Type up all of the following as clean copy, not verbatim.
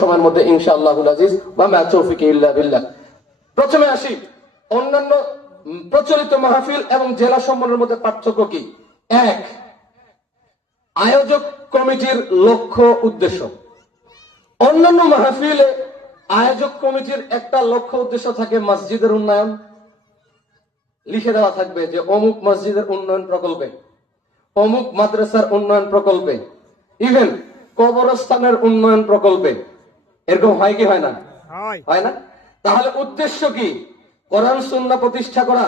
সময়ের মধ্যে ইনশাআল্লাহুল আজিজ ওয়া মা তৌফিক ইল্লা বিল্লাহ। প্রথমে আসি অন্যান্য প্রচলিত মাহফিল এবং জেলা সম্মেলনের মধ্যে পার্থক্য কি। এক, আয়োজক কমিটির লক্ষ্য উদ্দেশ্য। অন্যান্য মাহফিলে আয়োজক কমিটির একটা লক্ষ্য উদ্দেশ্য থাকে মসজিদের উন্নয়ন, লিখে দেওয়া থাকবে যে অমুক মসজিদের উন্নয়ন প্রকল্পে, অমুক মাদ্রাসার উন্নয়ন প্রকল্পে, ইভেন কবরস্থানের উন্নয়ন প্রকল্পে। এরকম হয় কি হয় না? হয় না? তাহলে উদ্দেশ্য কি? কোরআন সুন্নাহ প্রতিষ্ঠা করা?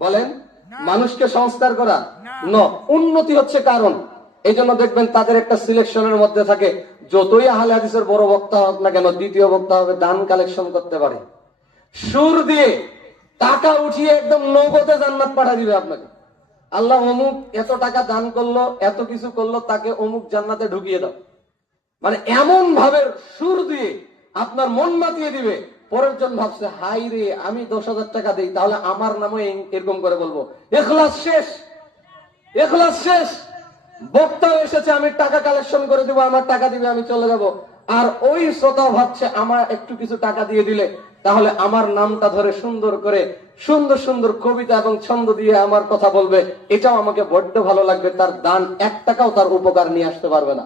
বলেন। মানুষকে সংস্কার করা? না, উন্নতি হচ্ছে কারণ। এই জন্য দেখবেন তাদের একটা সিলেকশনের মধ্যে থাকে, যতই আহলে হাদিসের বড় বক্তা হোক না কেন, দ্বিতীয় বক্তা হবে দান কালেকশন করতে পারে, সুর দিয়ে টাকা উঠিয়ে একদম নগদে জান্নাত পাঠা দিবে আপনাকে। আল্লাহ অমুক এত টাকা দান করলো, এত কিছু করলো, তাকে অমুক জান্নাতে ঢুকিয়ে দাও। মানে এমন ভাবে সুর দিয়ে আপনার মন মাতিয়ে দিবে। পরের জন ভাবছে, হাই রে, আমি 10,000 টাকা দিই, তাহলে আমার নামে এরকম করে বলবো, ইখলাস শেষ, ইখলাস শেষ। বক্তাও এসেছে, আমি টাকা কালেকশন করে দেবো, আমার টাকা দিবে, আমি চলে যাব। আর ওই শ্রোতা ভাবছে, আমার একটু কিছু টাকা দিয়ে দিলে তাহলে আমার নামটা ধরে সুন্দর করে সুন্দর সুন্দর কবিতা এবং ছন্দ দিয়ে আমার কথা বলবে, এটাও আমাকে বড্ড ভালো লাগবে। তার দান 1 টাকাও তার উপকার নিয়ে আসতে পারবে না।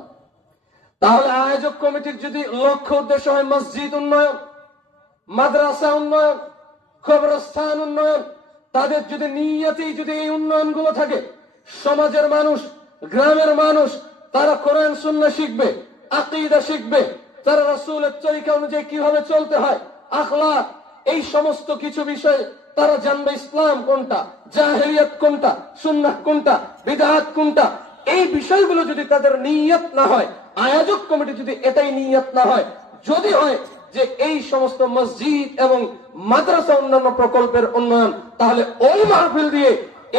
তাহলে আয়োজক কমিটির যদি লক্ষ্য উদ্দেশ্য হয় মসজিদ উন্নয়ন, মাদ্রাসা উন্নয়ন, কবরস্থান উন্নয়ন, তাদের যদি নিয়তেই যদি এই উন্নয়ন গুলো থাকে, সমাজের মানুষ, গ্রামের মানুষ তারা কোরআন সুন্নাহ শিখবে, আকীদা শিখবে, তারা রাসূলের তরিকা অনুযায়ী কিভাবে চলতে হয়, আখলাক, এই সমস্ত কিছু বিষয়ে তারা জানবে। ইসলাম কোনটা, জাহেলিয়াত কোনটা, সুন্নাহ কোনটা, বিদআত কোনটা। এই বিষয়গুলো যদি তাদের নিয়ত না হয়, আয়োজক কমিটি যদি এটাই নিয়ত না হয়, যদি হয় যে এই সমস্ত মসজিদ এবং মাদ্রাসা অন্যান্য প্রকল্পের উন্নয়ন, তাহলে ওই মাহফিল দিয়ে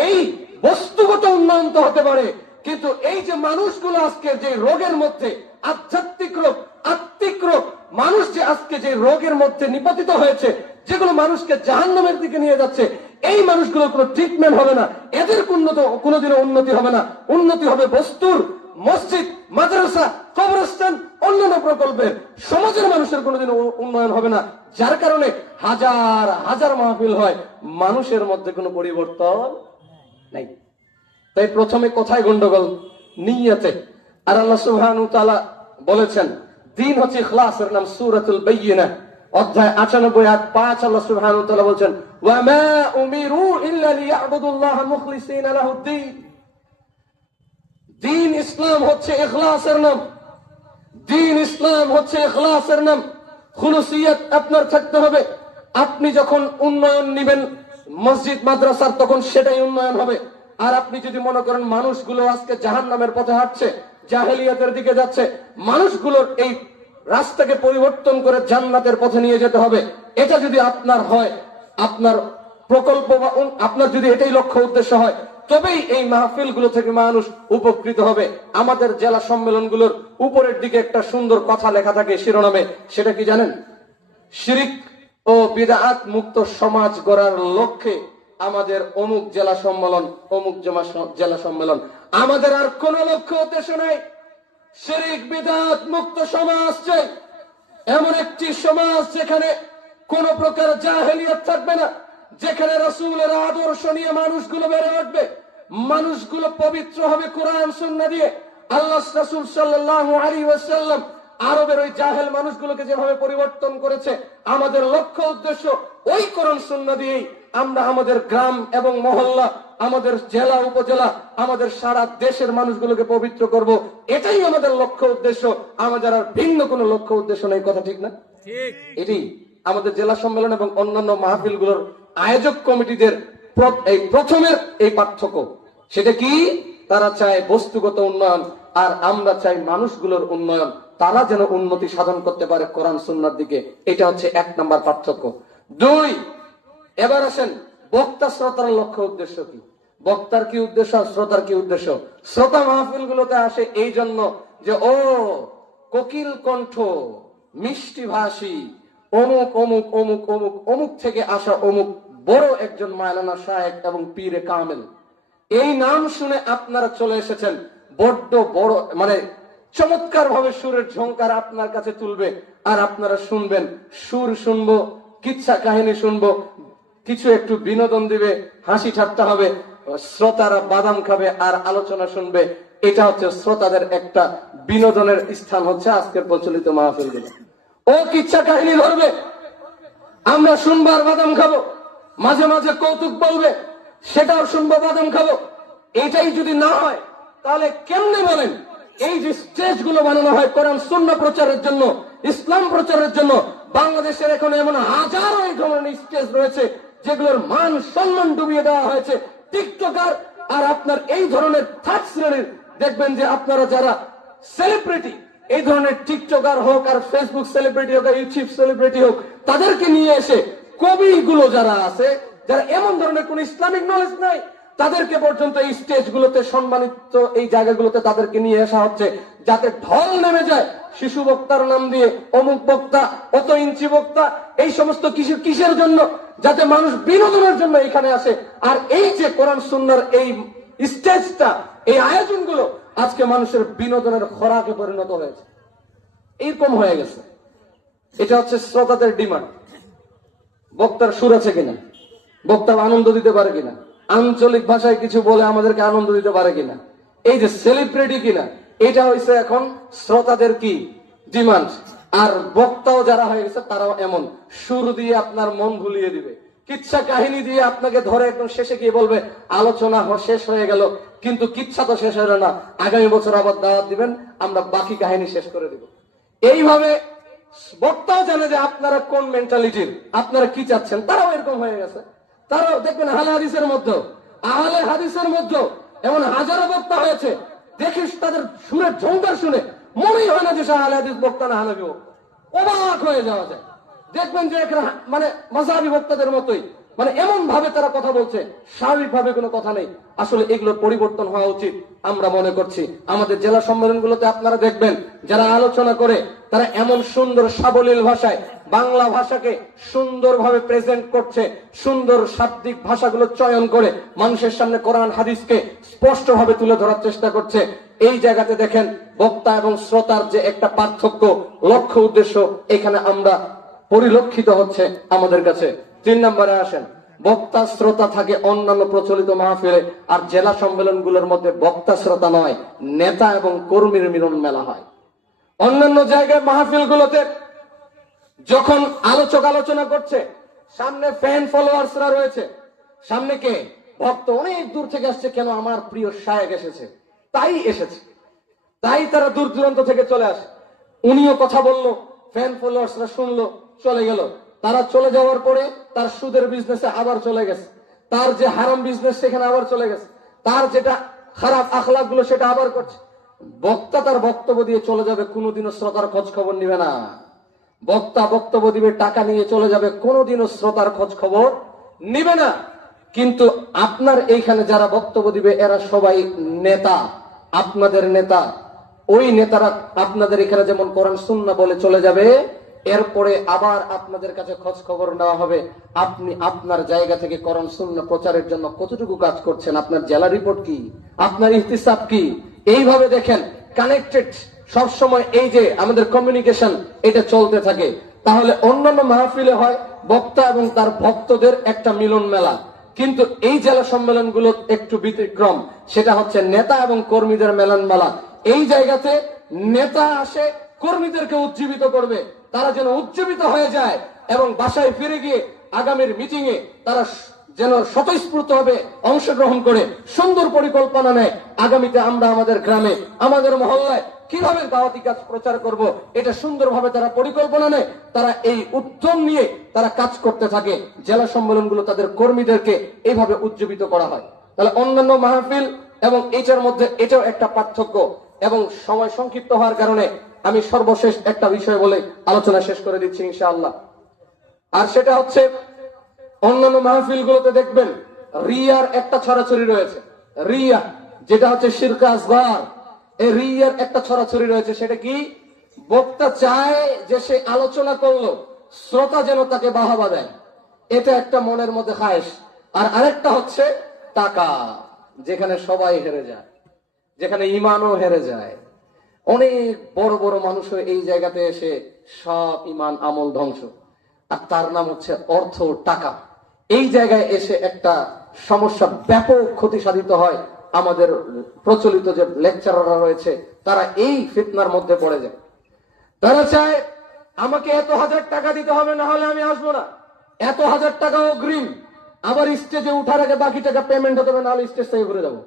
এই বস্তুগত উন্নয়ন তো হতে পারে, কিন্তু এই যে মানুষগুলো আজকে যে রোগের মধ্যে, আধ্যাত্মিক রোগ, আত্মিক রোগ, মানুষ যে আজকে যে রোগের মধ্যে নিপতিত হয়েছে, যেগুলো মানুষকে জাহান্নামের দিকে নিয়ে যাচ্ছে, এই মানুষগুলোর কোনো ট্রিটমেন্ট হবে না, এদের কোনোদিনও উন্নতি হবে না। উন্নতি হবে বস্তুর, মসজিদ, মাদ্রাসা, কবরস্থান, অন্যান্য প্রকল্পের। সমাজের মানুষের কোনোদিন উন্নয়ন হবে না, যার কারণে হাজার হাজার মাহফিল হয়, মানুষের মধ্যে কোনো পরিবর্তন নাই। তাই প্রথমে কোথায় গন্ডগোল? নিয়তে। আর আল্লাহ সুবহানাহু ওয়া তাআলা বলেছেন, দিন হচ্ছে ইখলাসের নাম। সূরাতুল বাইয়িনাহ অধ্যায় ৯৮ আয়াত ৫ আল্লাহ সুবহানাহু ওয়া তাআলা বলেন, ওয়া মা উমিরু ইল্লা লিয়াবুদুল্লাহ মুখলিসিনা লাহুদ্দিন। দিন ইসলাম হচ্ছে ইখলাসের নাম। দিন ইসলাম হচ্ছে ইখলাসের নাম। খুলুসিয়ত আপনার থাকতে হবে। আপনি যখন উন্নয়ন নিবেন মসজিদ মাদ্রাসার, তখন সেটাই উন্নয়ন হবে। আর আপনি যদি মনে করেন মানুষগুলো আজকে জাহান্নামের পথে হাঁটছে, জাহেলিয়াতের দিকে যাচ্ছে, মানুষগুলোর এই রাস্তাকে পরিবর্তন করে জান্নাতের পথে নিয়ে যেতে হবে, এটা যদি আপনার হয়, আপনার প্রকল্প বা আপনার যদি এটাই লক্ষ্য উদ্দেশ্য হয়, তবেই এই মাহফিল গুলো থেকে মানুষ উপকৃত হবে। আমাদের জেলা সম্মেলনগুলোর উপরের দিকে একটা সুন্দর কথা লেখা থাকে শিরোনামে, সেটা কি জানেন? শিরিক ও বিদআত মুক্ত সমাজ গড়ার লক্ষ্যে আমাদের অমুক জেলা সম্মেলন, অমুক জেলা সম্মেলন। আমাদের আর কোন লক্ষ্য উদ্দেশ্য নাই। শিরিক বিদআত মুক্ত সমাজ চাই, এমন একটি সমাজ যেখানে কোন প্রকার জাহেলিয়াত থাকবে না, যেখানে রাসূলের আদর্শ নিয়ে মানুষগুলো বেড়ে উঠবে, মানুষগুলো পবিত্র হবে কোরআন সুন্নাহ দিয়ে। আল্লাহ রাসূল সাল্লাল্লাহু আলাইহি ওয়াসাল্লাম আরবের ওই জাহেল মানুষগুলোকে যেভাবে পরিবর্তন করেছে, আমাদের লক্ষ্য উদ্দেশ্য ওই কোরআন সুন্নাহ দিয়েই আমরা আমাদের গ্রাম এবং মহল্লা, আমাদের জেলা উপজেলা, আমাদের সারা দেশের মানুষগুলোকে পবিত্র করব। এটাই আমাদের লক্ষ্য উদ্দেশ্য। আমাদের আর ভিন্ন কোনো লক্ষ্য উদ্দেশ্য নেই। কথা ঠিক না? ঠিক। এটি আমাদের জেলা সম্মেলন এবং অন্যান্য মাহফিলগুলোর আয়োজক কমিটিদের এই প্রথমের এই পার্থক্য। সেটা কি? তারা চায় বস্তুগত উন্নয়ন, আর আমরা চাই মানুষগুলোর উন্নয়ন, তারা যেন উন্নতি সাধন করতে পারে কোরআন সুন্নাহর দিকে। এটা হচ্ছে ১ নম্বর পার্থক্য। ২, এবার আসেন বক্তা শ্রোতার লক্ষ্য উদ্দেশ্য কি। বক্তার কি উদ্দেশ্য, শ্রোতার কি উদ্দেশ্য? শ্রোতা মাহফিলগুলোতে আসে এই জন্য যে ও কোকিল কণ্ঠ, মিষ্টি ভাষী, অমুক অমুক অমুক অমুক অমুক থেকে আসা অমুক বড় একজন মাওলানা শায়েখ এবং পীরে কামেল, এই নাম শুনে আপনারা চলে এসেছেন। বড্ড বড়, মানে চমৎকার ভাবে সুরের ঝংকার আপনার কাছে তুলবে, আর আপনারা শুনবেন, সুর শুনবো, কিচ্ছা কাহিনী শুনবো, কিছু একটু বিনোদন দিবে, হাসি ঠাট্টা হবে, শ্রোতারা বাদাম খাবে আর আলোচনা শুনবে। এটা হচ্ছে শ্রোতাদের একটা বিনোদনের স্থান, হচ্ছে আজকের প্রচলিত মাহফিলগুলো। ও কিচ্ছা কাহিনী ধরবে, আমরা শুনবো আর বাদাম খাবো, মাঝে মাঝে কৌতুক বলবে, সেটাও শুনবো, বাদাম খাবো। এটাই যদি না হয় তাহলে কেমনে বলেন এই যে স্টেজ গুলো বানানো হয় কোরআন সুন্নাহ প্রচারের জন্য, ইসলাম প্রচারের জন্য, বাংলাদেশের এখন এমন হাজারো এই ধরনের স্টেজ রয়েছে যেগুলোর মান সম্মান ডুবিয়ে দেওয়া হয়েছে টিকটকার আর আপনার এই ধরনের থার্ড শ্রেণীর। দেখবেন যে আপনারা যারা সেলিব্রিটি, এই ধরনের টিকটকার হোক আর ফেসবুক সেলিব্রিটি হোক আর ইউটিউব সেলিব্রিটি হোক, তাদেরকে নিয়ে এসে কবিগুলো যারা আছে, যারা এমন ধরনের কোন ইসলামিক নলেজ নাই, তাদেরকে পর্যন্ত এই স্টেজ গুলোতে সম্মানিত এই জায়গাগুলোতে তাদেরকে নিয়ে আসা হচ্ছে, যাতে ঢল নেমে যায় শিশু বক্তার নাম দিয়ে, অমুক বক্তা, অত ইঞ্চি বক্তা, এই সমস্ত কিসের জন্য? যাতে মানুষ বিনোদনের জন্য এখানে আসে। আর এই যে কোরআন সুন্নাহর এই স্টেজটা, এই আয়োজনগুলো আজকে মানুষের বিনোদনের খোরাকে পরিণত হয়েছে, এইরকম হয়ে গেছে। এটা হচ্ছে শ্রোতাদের ডিমান্ড। বক্তার সুর আছে কিনা, বক্তা আনন্দ দিতে পারে কিনা, আঞ্চলিক ভাষায় কিছু বলে আমাদেরকে আনন্দ দিতে পারে কিনা, এই যে সেলিব্রিটি কিনা, এটা হয়েছে এখন শ্রোতাদের কি ডিমান্ড। আর বক্তাও যারা হয়ে গেছে তারাও এমন, সুর দিয়ে আপনার মন ভুলিয়ে দিবে, কিচ্ছা কাহিনী দিয়ে আপনাকে ধরে একদম শেষে গিয়ে বলবে আলোচনা শেষ হয়ে গেল, কিন্তু কিচ্ছা তো শেষ হলো না, আগামী বছর আবার দাওয়াত দিবেন, আমরা বাকি কাহিনী শেষ করে দিব। এইভাবে বক্তাও জানে যে আপনারা কোন মেন্টালিটির, আপনারা কি চাচ্ছেন, তারাও এরকম হয়ে গেছে। তারাও দেখবেন আহলে হাদিসের মধ্যে এমন হাজারো বক্তা হয়েছে, দেখিস তাদের সুরের ঝংকার শুনে মনেই হয় না যে সে আহলে হাদিস বক্তা না হানাফি বক্তা, অবাক হয়ে যাওয়া যায়। দেখবেন যে মানে মাযহাবী বক্তাদের মতোই, মানে এমন ভাবে তারা কথা বলছে, স্বাভাবিক ভাবে কোনো কথা নেই। আসলে এগুলোর পরিবর্তন হওয়া উচিত। আমরা মনে করছি আমাদের জেলা সম্মেলনগুলোতে আপনারা দেখবেন যারা আলোচনা করে, তারা এমন সুন্দর সাবলীল ভাষায় বাংলা ভাষাকে সুন্দরভাবে প্রেজেন্ট করছে, সুন্দর শাব্দিক ভাষাগুলো চয়ন করে মানুষের সামনে কোরআন হাদিসকে স্পষ্টভাবে তুলে ধরার চেষ্টা করছে। এই জায়গাতে দেখেন বক্তা এবং শ্রোতার যে একটা পার্থক্য, লক্ষ্য উদ্দেশ্য এখানে আমরা পরিলক্ষিত হচ্ছে আমাদের কাছে। 3 নম্বরে আসেন, বক্তা শ্রোতা থাকে অন্যান্য প্রচলিত মাহফিলে, আর জেলা সম্মেলনগুলোর মধ্যে বক্তা শ্রোতা নয়, নেতা এবং কর্মীর মিলন মেলা হয়। অন্যান্য জায়গায় মাহফিলগুলোতে যখন আলোচক আলোচনা করছে, সামনে ফ্যান ফলোয়ার্সরা রয়েছে, সামনে কে ভক্ত অনেক দূর থেকে আসছে, কেন আমার প্রিয় শায়েখ এসেছে, তাই এসেছে, তাই তারা দূর দূরান্ত থেকে চলে আসে। উনিও কথা বললো, ফ্যান ফলোয়ার্সরা শুনলো, চলে গেল। তারা চলে যাওয়ার পরে তার সুদের বিজনেসে আবার চলে গেছে, তার যে হারাম বিজনেস সেখানে আবার চলে গেছে, তার যেটা খারাপ আখলাক গুলো সেটা আবার করছে। বক্তা তার বক্তব্য দিয়ে চলে যাবে, কোনোদিনও শ্রোতার খোঁজ খবর নিবে না। বক্তা বক্তব্য দিবে, টাকা নিয়ে চলে যাবে, কোনোদিনও শ্রোতার খোঁজ খবর নিবে না। কিন্তু আপনার এইখানে যারা বক্তব্য দিবে এরা সবাই নেতা, আপনাদের নেতা। ওই নেতারা আপনাদের এখানে যেমন কোরআন সুন্নাহ বলে চলে যাবে, এরপরে আবার আপনাদের কাছে খোঁজ খবর নেওয়া হবে আপনি আপনার জায়গা থেকে কোরআন সুন্নাহ প্রচারের জন্য কতটুকু কাজ করছেন, আপনার জেলা রিপোর্ট কি, আপনার ইহতিসাব কি। এইভাবে দেখেন কানেক্টেড সব সময়, এই যে আমাদের কমিউনিকেশন এটা চলতে থাকে। তাহলে অন্যান্য মাহফিলে হয় বক্তা এবং তার ভক্তদের একটা মিলন মেলা, কিন্তু এই জেলা সম্মেলনগুলো একটু ব্যতিক্রম, সেটা হচ্ছে নেতা এবং কর্মীদের মেলন মেলা। এই জায়গাতে নেতা আসে কর্মীদেরকে উজ্জীবিত করবে, তারা যেন উজ্জীবিত হয়ে যায় এবং বাসায় ফিরে গিয়ে আগামীর মিটিং এ তারা যেন স্বতঃস্ফূর্ত হবে অংশগ্রহণ করে সুন্দর পরিকল্পনা নেয়, আগামীতে আমরা আমাদের গ্রামে আমাদের মহল্লায় কিভাবে দাওয়াতি কাজ প্রচার করব, এটা সুন্দরভাবে তারা পরিকল্পনা নেয়। তারা এই উদ্যম নিয়ে তারা কাজ করতে থাকে। জেলা সম্মেলনগুলো তাদের কর্মীদেরকে এইভাবে উজ্জীবিত করা হয়। তাহলে অন্যান্য মাহফিল এবং এটার মধ্যে এটাও একটা পার্থক্য। এবং সময় সংক্ষিপ্ত হওয়ার কারণে আমি সর্বশেষ একটা বিষয় বলে আলোচনা শেষ করে দিচ্ছি ইনশাআল্লাহ। আর সেটা হচ্ছে অন্যান্য মাহফিলগুলোতে দেখবেন রিয়ার একটা ছড়াছড়ি রয়েছে, রিয়া যেটা হচ্ছে শিরক আসগর, এই রিয়ার একটা ছড়াছড়ি রয়েছে। সেটা কি? বক্তা চায় যে সে আলোচনা করলো শ্রোতা যেন তাকে বাহবা দেয়, এটা একটা মনের মধ্যে খায়েশ। আর আরেকটা হচ্ছে টাকা, যেখানে সবাই হেরে যায়, যেখানে ইমানও হেরে যায়। অনেক বড় বড় মানুষও এই জায়গাতে এসে সব ইমান আমল ধ্বংস, আর তার নাম হচ্ছে অর্থ, টাকা। এই জায়গায় এসে একটা সমস্যা, ব্যাপক ক্ষতি সাধিত হয়। আমাদের প্রচলিত যে লেকচারাররা রয়েছে তারা এই ফিতনার মধ্যে পড়ে যায়। তারা চায় আমাকে এত হাজার টাকা দিতে হবে, না হলে আমি আসবো না। এত হাজার টাকা অগ্রিম, আবার স্টেজে উঠার আগে বাকি টাকা পেমেন্ট হতে হবে, নাহলে স্টেজ থেকে ঘুরে যাবো।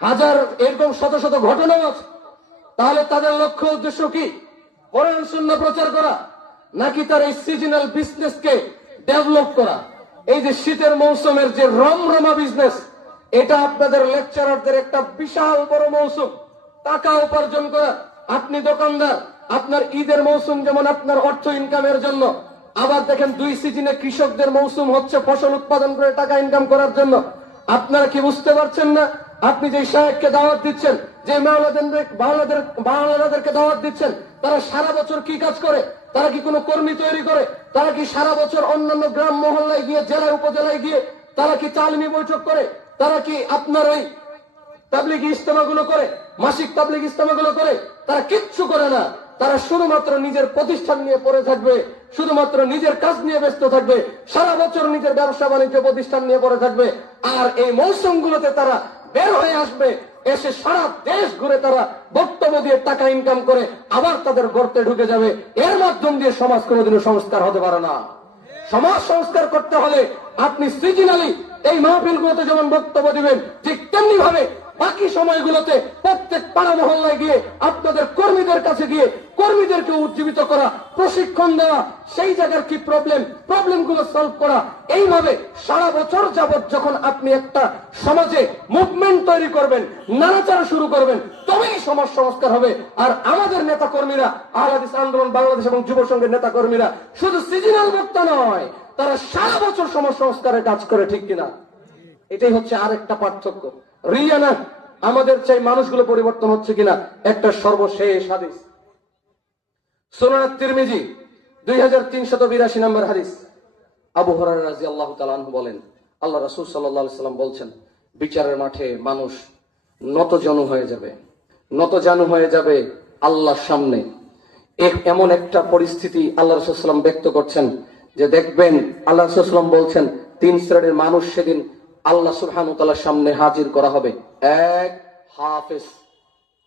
হাজার এরকম শত শত ঘটনাও আছে। তাহলে তাদের লক্ষ্য উদ্দেশ্য কি? কোরআন সুন্নাহ প্রচার করা, নাকি তার এই সিজনাল বিজনেসকে ডেভেলপ করা? এই যে শীতের মৌসুমের যে রমরমা বিজনেস, এটা আপনাদের লেকচারারদের একটা বিশাল বড় মৌসুম, টাকা উপার্জন করা। আপনি দোকানদার, আপনার ঈদের মৌসুম যেমন আপনার অর্থ ইনকামের জন্য, আবার দেখেন দুই সিজনে কৃষকদের মৌসুম হচ্ছে ফসল উৎপাদন করে টাকা ইনকাম করার জন্য। আপনারা কি বুঝতে পারছেন না? আপনি যে শায়েখকে দাওয়াত দিচ্ছেন, যে মাওলানাদেরকে দাওয়াত দিচ্ছেন, তারা সারা বছর কি কাজ করে? তারা কি কোনো কর্মী তৈরি করে? তারা কি সারা বছর অন্যান্য গ্রাম মহল্লায় গিয়ে, জেলায় উপজেলায় গিয়ে তারা কি তালিমি বৈঠক করে? তারা কি আপনার ওই তাবলিগি ইজতেমাগুলো করে, মাসিক তাবলিগি ইজতেমাগুলো করে? তারা কিচ্ছু করে না। তারা শুধুমাত্র নিজের প্রতিষ্ঠান নিয়ে পড়ে থাকবে, শুধুমাত্র নিজের কাজ নিয়ে ব্যস্ত থাকবে, সারা বছর নিজের ব্যবসা বাণিজ্য প্রতিষ্ঠান নিয়ে পড়ে থাকবে। আর এই মৌসুমগুলোতে তারা বের হয়ে আসবে, এসে সারা দেশ ঘুরে তারা বক্তব্য দিয়ে টাকা ইনকাম করে আবার তাদের গর্তে ঢুকে যাবে। এর মাধ্যম দিয়ে সমাজ কোনোদিনও সংস্কার হতে পারে না। সমাজ সংস্কার করতে হলে আপনি সিজনালি এই মাহফিলগুলোতে যেমন বক্তব্য দিবেন, ঠিক তেমনি ভাবে বাকি সময়গুলোতে প্রত্যেক পাড়া মহল্লায় গিয়ে আপনাদের কর্মীদের কাছে গিয়ে কর্মীদেরকে উজ্জীবিত করা, প্রশিক্ষণ দেওয়া, সেই জায়গার কি প্রবলেমগুলো সলভ করা। এইভাবে সারা বছর যাবত যখন আপনি একটা সমাজে মুভমেন্ট তৈরি করবেন, নাড়াচাড়া শুরু করবেন, তবেই সমাজ সংস্কার হবে। আর আমাদের নেতা কর্মীরা, আহলে হাদিস আন্দোলন বাংলাদেশ এবং যুব সংঘের নেতা কর্মীরা শুধু সিজনাল বক্তা নয়, তারা সারা বছর সমাজ সংস্কারের কাজ করে, ঠিক কিনা? এটাই হচ্ছে আরেকটা পার্থক্য। রিয়ানা আমাদের চাই মানুষগুলো পরিবর্তন হচ্ছে কিনা। একটা সর্বশেষ হাদিস, সুনান তিরমিজি 2382 নম্বর হাদিস। আবু হুরায়রা রাদিয়াল্লাহু তাআলা আনহু বলেন, আল্লাহ রাসূল সাল্লাল্লাহু আলাইহি সাল্লাম বলছেন, বিচারের মাঠে মানুষ নতজানু হয়ে যাবে, নতজানু হয়ে যাবে আল্লাহর সামনে। এমন একটা পরিস্থিতি আল্লাহ রাসূল সাল্লাল্লাহু আলাইহি সাল্লাম ব্যক্ত করছেন যে দেখবেন, আল্লাহ রাসূল সাল্লাল্লাহু আলাইহি সাল্লাম বলছেন, তিন শ্রেণীর মানুষ সেদিন আল্লাহ সুবহানাহু ওয়া তাআলার সামনে হাজির করা হবে। এক, হাফেজ,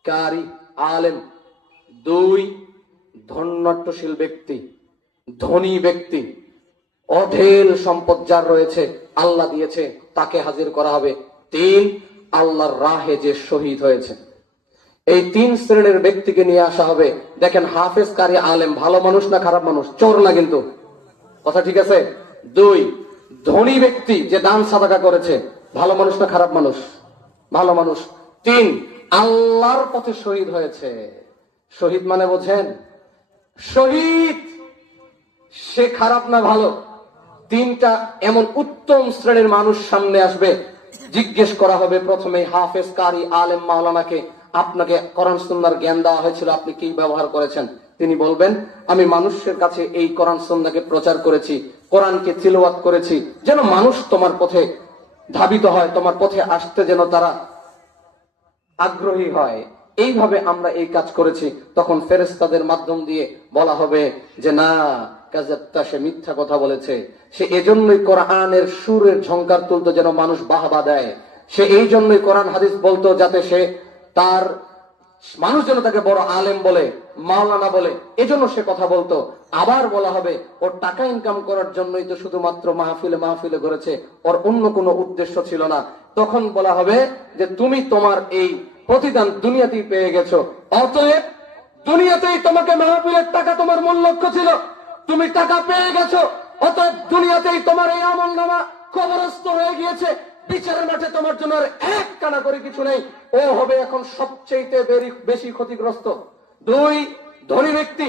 কারি, আলেম। দুই, ধন্যাট্যশীল ব্যক্তি, ধনী ব্যক্তি, অঢেল সম্পদ যার রয়েছে, আল্লাহ দিয়েছে, তাকে হাজির করা হবে। তিন, আল্লাহর রাহে যে শহীদ হয়েছে। এই তিন শ্রেণীর ব্যক্তিকে নিয়ে আসা হবে। দেখেন, হাফেজ, কারি, আলেম ভালো মানুষ না খারাপ মানুষ? চোর না কিন্তু, কথা ঠিক আছে? দুই, ধনী ব্যক্তি যে দান সাদাকা করেছে, ভালো মানুষ না খারাপ মানুষ? ভালো মানুষ। তিন, আল্লাহর পথে শহীদ হয়েছে। শহীদ মানে বোঝেন? শহীদ সে খারাপ না ভালো? তিনটা এমন উত্তম শ্রেণীর মানুষ সামনে আসবে। জিজ্ঞেস করা হবে প্রথমে হাফেজ, কারি, আলেম, মাওলানাকে, আপনাকে কোরআন সুন্নাহর জ্ঞান দেওয়া হয়েছিল, আপনি কি ব্যবহার করেছেন? তিনি বলবেন, আমি মানুষের কাছে এই কোরআন সুন্নাহকে প্রচার করেছি, কোরআনকে তিলাওয়াত করেছি, যেন মানুষ তোমার পথে ধাবিত হয়, তোমার পথে আসতে যেন তারা আগ্রহী হয়। এইভাবে আমরা এই কাজ করেছি। তখন ফেরেশতাদের মাধ্যম দিয়ে বলা হবে যে না, কাযাবতা, সে মিথ্যা কথা বলেছে। সে এজন্যই কোরআনের সুরের ঝংকার তুলতো যেন মানুষ বাহবা দেয়। সে এই জন্যই কোরআন হাদিস বলতো যাতে সে তার মানুষ যেন তাকে বড় আলেম বলে, মাওলানা বলে, এজন্য সে কথা বলতো। আবার বলা হবে ওর টাকা ইনকাম করার জন্যই তো শুধুমাত্র মাহফিলে মাহফিলে করেছে, ওর অন্য কোনো উদ্দেশ্য ছিল না। তখন বলা হবে যে তুমি তোমার এই প্রতিদান দুনিয়াতেই পেয়ে গেছো, অতএব দুনিয়াতেই তোমাকে মাহফিলের টাকা তোমার মূল লক্ষ্য ছিল, তুমি টাকা পেয়ে গেছো, অতএব দুনিয়াতেই তোমার এই আমলনামা কবরস্থ হয়ে গিয়েছে। বিচারের মাঠে তোমার জন্য আর এক কানা করে কিছু নেই। ও হবে এখন সবচেয়ে বেশি ক্ষতিগ্রস্ত। দুই, ধনী ব্যক্তি,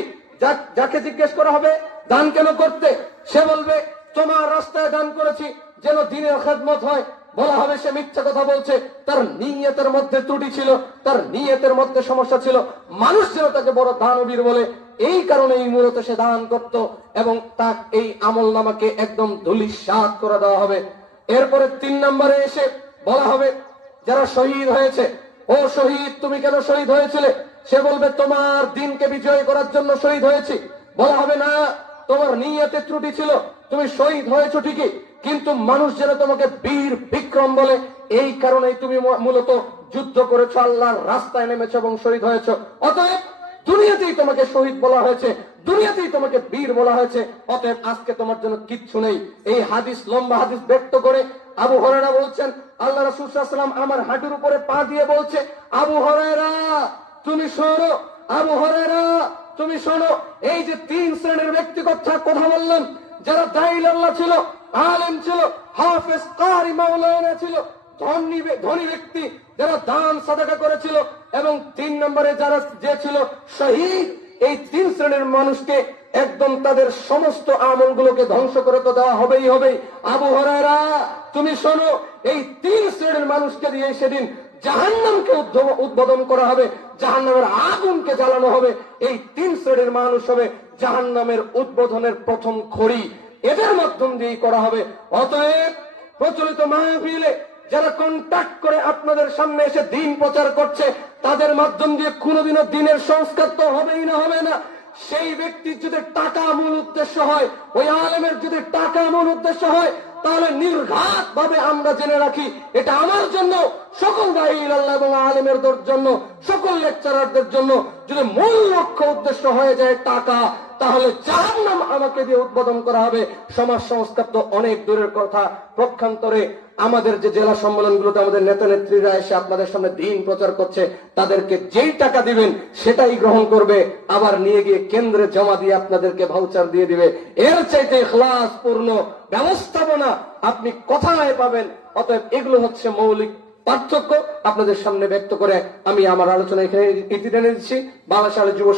যাকে জিজ্ঞেস করা হবে দান কেন করতে, সে বলবে তোমার রাস্তায় দান করেছি যেন দিনের খেদমত হয়। বলা হবে সে মিথ্যা কথা বলছে, তার নিয়তের মধ্যে ত্রুটি ছিল, তার নিয়তের মধ্যে সমস্যা ছিল, মানুষ যেন তাকে বড় দানবীর বলে, এই কারণেই মূলত সে দান করত, এবং তার এই আমল নামাকে একদম ধূলিসাৎ করে দেওয়া হবে। এরপরে 3 নম্বরে এসে বলা হবে যারা শহীদ হয়েছে, ও শহীদ তুমি কেন শহীদ হয়েছিলে? সে বলবে তোমার দিনকে বিজয় করার জন্য শহীদ হয়েছি। বলা হবে না, তোমার নিয়তে ত্রুটি ছিল, তুমি শহীদ হয়েছো ঠিকই, কিন্তু মানুষ যেন তোমাকে বীর বিক্রম বলে, এই কারণেই তুমি মূলত যুদ্ধ করেছো, আল্লাহর রাস্তায় নেমেছো এবং শহীদ হয়েছো। অতএব দুনিয়াতেই তোমাকে শহীদ বলা হয়েছে, দুনিয়াতেই তোমাকে বীর বলা হয়েছে। অতএব আজকে তোমার জন্য কিচ্ছু নেই। এই হাদিস, লম্বা হাদিস ব্যক্ত করে আবু হুরায়রা বলছেন, আল্লাহ রাসূল সাল্লাল্লাহু আলাইহি ওয়াসাল্লাম আমার হাঁটুর উপরে পা দিয়ে বলছে, আবু হুরায়রা তুমি শোনো, আবু হুরায়রা তুমি শোনো, এই যে তিন শ্রেণীর ব্যক্তি কথা বললাম, যারা দাঈল আল্লাহ ছিল, আলেম ছিল, হাফেজ কারি মাওলানা ছিল, ধনী ব্যক্তি যারা দান সাদাকা করেছিল, এবং 3 নম্বরে যারা যে ছিল শহীদ, এই 3 শ্রেণীর মানুষকে একদম তাদের সমস্ত আমলগুলোকে ধ্বংস করে তো দেওয়া হবেই হবে। আবু হুরায়রা তুমি শোনো, এই 3 শ্রেণীর মানুষকে দিয়ে সেদিন জাহান্নামকে উদ্বোধন করা হবে, জাহান্নামের আগুনকে জ্বালানো হবে। এই 3 শ্রেণীর মানুষ হবে জাহান্নামের উদ্বোধনের প্রথম খড়ি, এদের মাধ্যম দিয়ে করা হবে। অতএব প্রচলিত মাহফিলে যারা কন্টাক্ট করে আপনাদের সামনে এসে দিন প্রচার করছে, তাদের মাধ্যম দিয়ে কোনোদিনও দিনের সংস্কার তো হবেই না, হবে না। সেই ব্যক্তির যদি টাকা মূল উদ্দেশ্য হয়, ওই আলেমের যদি টাকা মূল উদ্দেশ্য হয়, তাহলে নির্ঘাত ভাবে আমরা জেনে রাখি, এটা আমার জন্য, সকল দাঈল আল্লাহ এবং আলেমের জন্য, সকল লেকচারারদের জন্য যদি মূল লক্ষ্য উদ্দেশ্য হয়ে যায় টাকা, তাহলে জাহান্নাম আমাকে দিয়ে উদ্বোধন করা হবে। সমাজ সংস্কার তো অনেক দূরের কথা, পক্ষান্তরে আমাদের যে জেলা সম্মেলনগুলোতে আমাদের নেতা নেত্রীরা এসে আপনাদের সামনে দিন প্রচার করছে, তাদেরকে যেই টাকা দিবেন সেটাই গ্রহণ করবে, আবার নিয়ে গিয়ে কেন্দ্রে জমা দিয়ে আপনাদেরকে ভাউচার দিয়ে দিবে। এর চাইতে ইখলাস পূর্ণ ব্যবস্থাপনা আপনি কোথায় পাবেন? অতএব এগুলো হচ্ছে মৌলিক পার্থক্য আপনাদের সামনে ব্যক্ত করে আমি আমার আলোচনা এখানে ইতি টেনে দিচ্ছি। বাংলাদেশ যুব